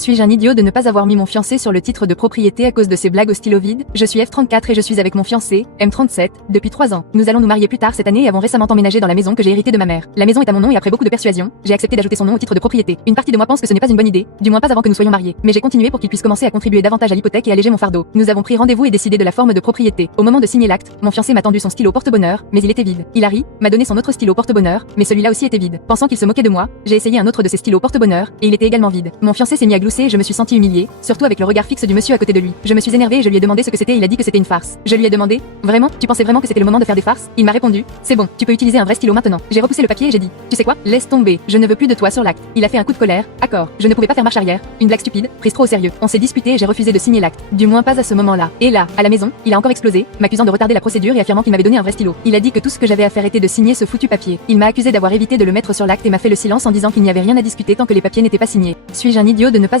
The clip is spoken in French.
Suis-je un idiot de ne pas avoir mis mon fiancé sur le titre de propriété à cause de ces blagues au stylo vide? Je suis F34 et je suis avec mon fiancé, M37, depuis 3 ans. Nous allons nous marier plus tard cette année et avons récemment emménagé dans la maison que j'ai héritée de ma mère. La maison est à mon nom et après beaucoup de persuasion, j'ai accepté d'ajouter son nom au titre de propriété. Une partie de moi pense que ce n'est pas une bonne idée, du moins pas avant que nous soyons mariés. Mais j'ai continué pour qu'il puisse commencer à contribuer davantage à l'hypothèque et alléger mon fardeau. Nous avons pris rendez-vous et décidé de la forme de propriété. Au moment de signer l'acte, mon fiancé m'a tendu son stylo porte-bonheur, mais il était vide. Hilary m'a donné son autre stylo porte-bonheur, mais celui-là aussi était vide. Pensant qu'il se moquait de moi, j'ai essayé un autre de ses stylos porte-bonheur, et il était également vide. Mon fiancé s'est mis à glousser et je me suis sentie humiliée, surtout avec le regard fixe du monsieur à côté de lui. Je me suis énervée et je lui ai demandé ce que c'était et il a dit que c'était une farce. Je lui ai demandé, vraiment, tu pensais vraiment que c'était le moment de faire des farces? Il m'a répondu, c'est bon, tu peux utiliser un vrai stylo maintenant. J'ai repoussé le papier et j'ai dit, tu sais quoi, laisse tomber, je ne veux plus de toi sur l'acte. Il a fait un coup de colère, accord, je ne pouvais pas faire marche arrière, une blague stupide, prise trop au sérieux. On s'est disputé et j'ai refusé de signer l'acte. Du moins pas à ce moment-là. Et là, à la maison, il a encore explosé, m'accusant de retarder la procédure et affirmant qu'il m'avait donné un vrai stylo. Il a dit que tout ce que j'avais à faire était de signer ce foutu papier. Il m'a accusé d'avoir évité de le mettre sur l'acte et m'a fait le silence en disant qu'il n'y avait rien à discuter tant que les papiers n'étaient pas signés. Suis-je un idiot de ne pas